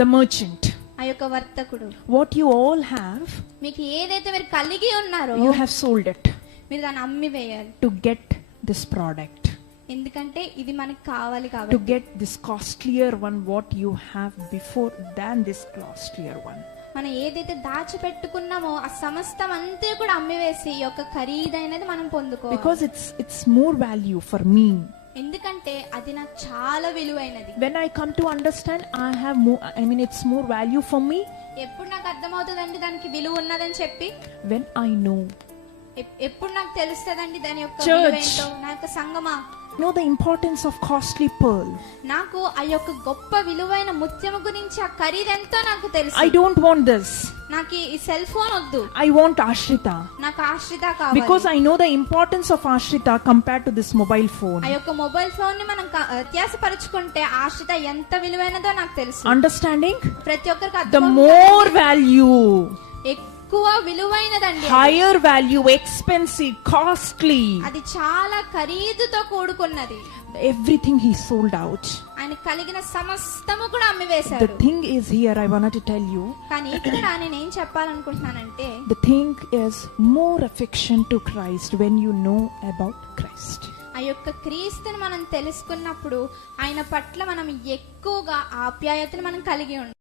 the merchant. ఆ యొక్క వర్తకుడు What you all have, మీకు ఏదైతే మీరు కలిగి ఉన్నారో you have sold it మీరు దాన్ని అమ్మి వేయాలి. to get this product, ఎందుకంటే ఇది మనకు కావాలి to కాబట్టి. get this costlier one what you have before than this costlier one. మనం ఏదైతే దాచిపెట్టుకున్నామో ఆ సమస్తం అంతా కూడా అమ్మివేసి ఈ యొక్క ఖరీదైనది మనం పొందుకోవాలి. Because it's more value for me. ఎందుకంటే అది నాకు చాలా విలువైనది. When I come to understand, I have more, it's more value for me ఎప్పుడు నాకు అర్థమవుతుందండి దానికి విలువ ఉన్నదని చెప్పి, when I know ఎప్పుడు నాకు తెలుస్తుందండి దాని యొక్క Church. విలువ ఏంటో. నా యొక్క సంగమా, the importance of costly pearl. నాకు ఆ యొక్క గొప్ప విలువైన ముత్యము గురించి ఆ ఖరీదెంతో నాకు తెలుసు. I don't want this. నాకు ఈ సెల్ ఫోన్ వద్దు, I want Ashrita. నాకు ఆశ్రిత కావాలి. Because I know the importance of Ashrita compared to this mobile phone. ఆ యొక్క మొబైల్ ఫోన్ ని మనం వ్యత్యాసపరుచుకుంటే ఆశ్రిత ఎంత విలువైనదో నాకు తెలుసు. Understanding? ప్రతి ఒక్కరికి The అర్థం more value, ఎక్కువ విలువైనదండి అది. higher value, expensive, costly, అది చాలా ఖరీదుతో కూడుకున్నది. everything he sold out. ఆయన కలిగిన సమస్తము కూడా అమ్మి The వేశాడు. thing is here, I wanted to tell you, కానీ ఇక్కడ నేను ఏం చెప్పాలనుకుంటున్నానంటే, the thing is more affection to Christ when you know about Christ. ఆ యొక్క క్రీస్తుని మనం తెలుసుకున్నప్పుడు ఆయన పట్ల మనం ఎక్కువగా ఆప్యాయతను మనం కలిగి ఉంటాం.